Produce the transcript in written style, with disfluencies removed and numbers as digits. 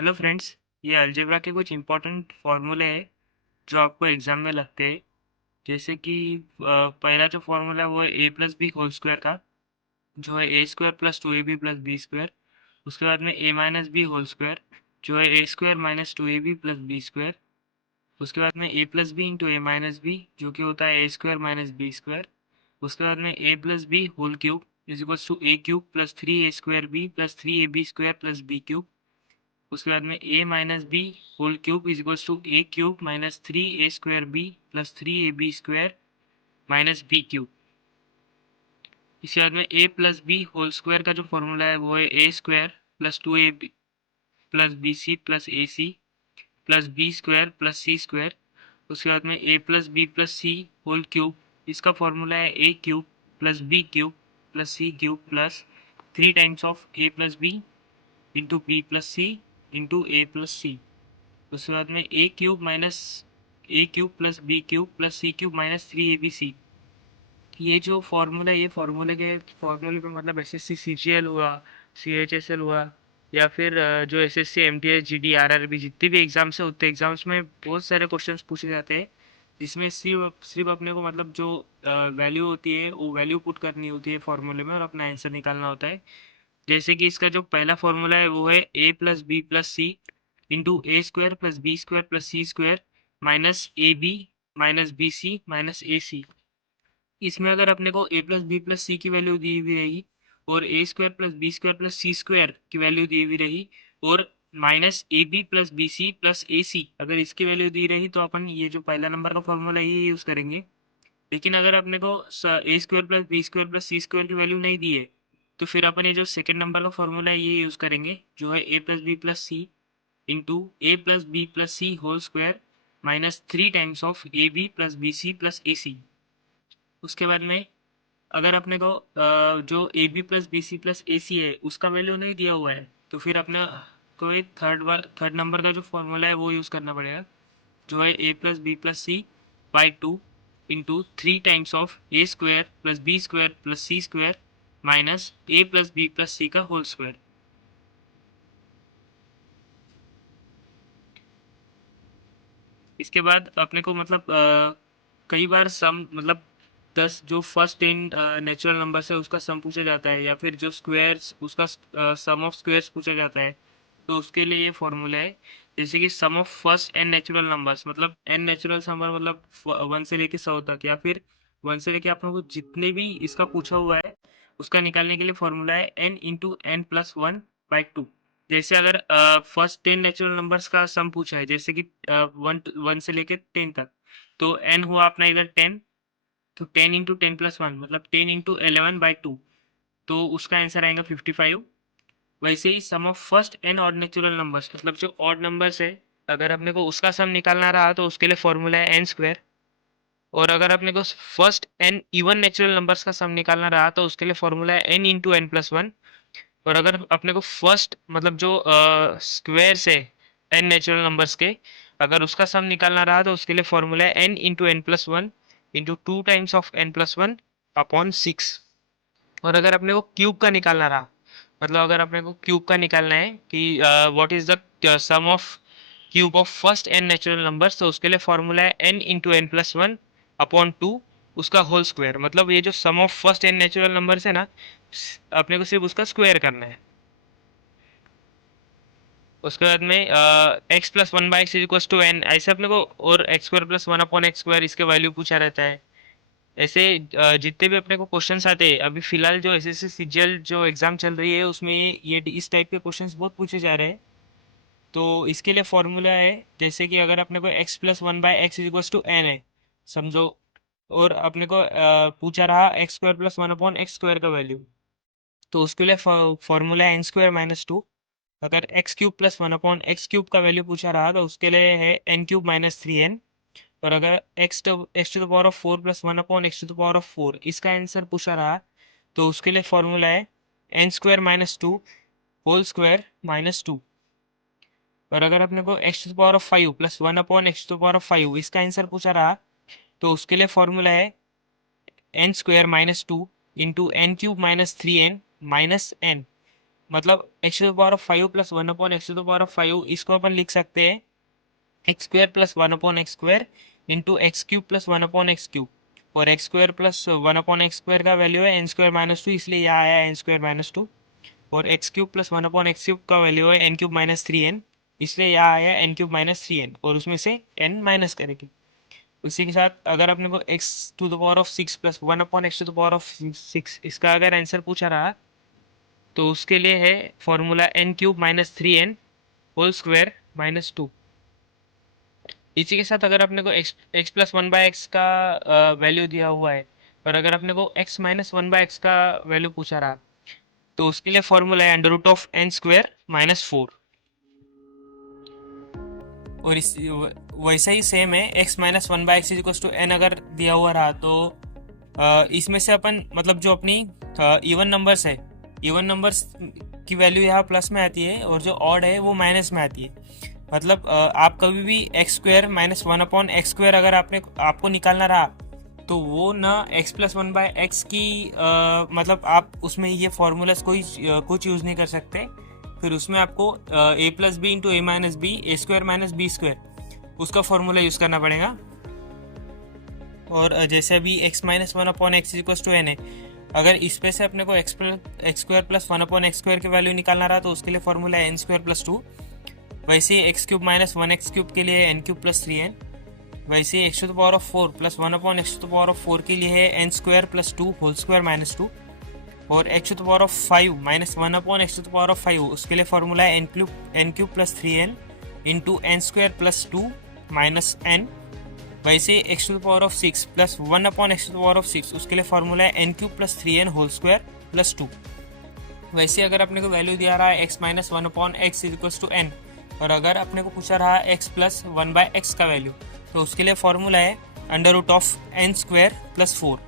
Hello friends. ये algebra के कुछ इंपॉर्टेंट फार्मूले हैं जो आपको एग्जाम में लगते हैं। जैसे कि पहला जो फार्मूला है वो है A plus B whole square का, जो है A square plus two A B plus B square. उसके बाद में A minus B whole square, जो है A square minus two A B plus B square. उसके बाद में A plus B into A minus B, जो कि होता है A square minus B square. उसके बाद में A plus B whole cube is equals to A cube plus three A square B plus three A B square plus B cube. उसके बाद में A minus B whole cube is equals to A cube minus three A square B plus three A B square minus B cube. इसके बाद में A plus B whole square का जो formula है वो है A square plus two A B plus B C plus A C plus B square plus C square. उसके बाद में A plus C whole cube, इसका फॉर्मूला है A cube plus B cube plus C cube plus three times of A plus B into B plus C into A plus C. उसके बाद में A cube minus A cube plus B cube plus C cube minus three A B C. ये जो formula, ये फार्मूले के फार्मूले पे मतलब S S C C G L हुआ, सी एच एस एल हुआ, या फिर जो S S C M T S G D R R B जितने भी एग्जाम्स है उतने एग्जाम्स में बहुत सारे क्वेश्चंस पूछे जाते हैं। जिसमें सिर्फ सिर्फ अपने को मतलब जो वैल्यू होती है वो वैल्यू पुट करनी होती है फार्मूले में और अपना आंसर निकालना होता है। जैसे कि इसका जो पहला फॉर्मूला है वो है A plus B plus C into A square plus B square plus C square minus A B minus B C minus A C. इसमें अगर अपने को A plus B plus C की वैल्यू दी हुई रही और A square plus B square plus C square की वैल्यू दी हुई रही और minus A B plus B C plus A C अगर इसकी वैल्यू दी रही तो अपन ये जो पहला नंबर का फॉर्मूला है ये यूज़ करेंगे। लेकिन अगर अपने को A square plus B square plus C square की वैल्यू नहीं दी है तो फिर अपन ये जो सेकंड नंबर का फॉर्मूला है ये यूज़ करेंगे, जो है A plus B plus C into A plus B plus C whole square minus three times of A B plus B C plus A C. उसके बाद में अगर अपने को जो A B plus B C plus A C है उसका value नहीं दिया हुआ है तो फिर अपने को एक थर्ड नंबर का जो फॉर्मूला है वो यूज़ करना पड़ेगा, जो है A plus B plus C by two into three times of A square plus B square plus C square minus A plus B plus C का होल स्क्वायर। इसके बाद अपने को मतलब कई बार सम मतलब 10 जो फर्स्ट 10 नेचुरल नंबर्स है उसका सम पूछा जाता है, या फिर जो स्क्वायर्स उसका सम ऑफ स्क्वायर्स पूछा जाता है। तो उसके लिए ये फॉर्मूला है, जैसे कि sum of first N natural numbers मतलब एन नेचुरल नंबर मतलब वन से लेके 100 तक, या फिर वन से लेके आप लोगों को जितने भी इसका पूछा हुआ है उसका निकालने के लिए फॉर्मूला है N into N plus one by two. जैसे अगर फर्स्ट 10 नेचुरल नंबर्स का सम पूछा है, जैसे कि वन वन से लेके 10 तक, तो एन हुआ अपना इधर 10, तो 10 इंटू टेन प्लस वन मतलब 10 इंटू 11 बाई टू, तो उसका आंसर आएगा 55। वैसे ही sum of first N odd natural numbers मतलब जो ऑड नंबर्स है, अगर अपने को उसका सम निकालना रहा तो उसके लिए फॉर्मूला है एन स्क्वायर। और अगर अपने को first n even natural numbers का सम निकालना रहा तो उसके लिए फॉर्मूला है N into N plus one. और अगर अपने को फर्स्ट मतलब जो स्क्वायर्स है एन नेचुरल नंबर्स के, अगर उसका सम निकालना रहा तो उसके लिए फॉर्मूला है N into N plus one into two times of n plus one upon six. और अगर अपने को क्यूब का निकालना रहा, मतलब अगर अपने को क्यूब का निकालना है कि what is the sum of cube of first N natural numbers, तो उसके लिए फॉर्मूला है N into N plus one upon two उसका होल स्क्वायर। मतलब ये जो sum of first N natural numbers है ना, अपने को सिर्फ उसका स्क्वायर करना है। उसके बाद में x plus one by x is equal to n ऐसे अपने को, और x square plus one upon x square इसके वैल्यू पूछा रहता है। ऐसे जितने भी अपने को क्वेश्चंस आते हैं अभी फिलहाल जो S S C C G L जो एग्जाम चल रही है उसमें ये इस टाइप के क्वेश्चंस बहुत पूछे जा रहे हैं। तो इसके लिए फॉर्मूला है, जैसे कि अगर अपने को x plus one by x is equal to n है समझो, और अपने को पूछा रहा x square plus one upon x square का वैल्यू, तो उसके लिए फॉर्मूला है एन स्क्वायर माइनस टू। अगर x cube plus one upon x cube का वैल्यू पूछा रहा तो उसके लिए है N cube minus three n. और अगर x to the power of four plus one upon x to the power of four इसका आंसर पूछा रहा तो उसके लिए फॉर्मूला है N square minus two whole square minus two. और अगर अपने को x to the power of five plus one upon x to the power of five इसका आंसर पूछा रहा तो उसके लिए फॉर्मूला है N square minus two into N cube minus three N minus N. मतलब X to the power of 5 plus 1 upon x to the power of 5, इसको अपन लिख सकते हैं X square plus 1 upon x square into X cube plus 1 upon x cube. और x square plus 1 upon x square का value है N square minus 2, इसलिए यहाँ आया एन स्क्वायर माइनस 2। और X cube plus 1 upon x cube का value है N cube minus 3n, इसलिए यहाँ आया एन क्यूब माइनस 3n, और उसमें से n माइनस करेंगे। उसी के साथ अगर अपने को x to the power of 6 plus 1 upon x to the power of 6 इसका अगर आंसर पूछा रहा, तो उसके लिए है formula n cube minus 3n whole square minus 2। इसी के साथ अगर अपने को x प्लस 1/x का वैल्यू दिया हुआ है, और अगर अपने को x माइनस 1/x का वैल्यू पूछा रहा, तो उसके लिए फॉर्मूला है under root of n square minus 4। और इस वैसा ही सेम है x minus 1/x equals to n अगर दिया हुआ रहा, तो इसमें से अपन मतलब जो अपनी इवन नंबर्स है, इवन नंबर्स की वैल्यू यहाँ प्लस में आती है और जो ऑड है वो माइनस में आती है। मतलब आप कभी भी x square minus 1 upon x square अगर आपको निकालना रहा, तो वो ना x प्लस 1/x की मतलब आप उसमें ये फॉर्मूलाज कुछ यूज़ नहीं कर सकते। फिर उसमें आपको a plus B into A minus b, a square minus B square, उसका फॉर्मूला यूज़ करना पड़ेगा। और जैसे अभी x minus 1 upon x equals to n है, अगर इसमें से अपने को x square plus 1 upon x square की वैल्यू निकालना रहा, तो उसके लिए फॉर्मूला है एन स्क्वायर प्लस 2। वैसे ही X cube minus 1x cube के लिए एन क्यूब प्लस 3n। वैसे ही X to the power of 4 plus 1 upon x to the power of 4 के लिए है N square plus 2 whole square minus 2। और X to the power of 5 minus 1 upon x to the power of 5, उसके लिए formula है N cube plus 3n into N square plus 2 minus n। वैसे ही X to the power of 6 plus 1 upon x to the power of 6, उसके लिए formula है N cube plus 3n whole square plus 2। वैसे अगर अपने को वैल्यू दिया रहा है x minus 1 upon x equals to n, और अगर अपने को पूछा रहा x प्लस 1/x का वैल्यू, तो उसके लिए फॉर्मूला है under root of n square plus 4।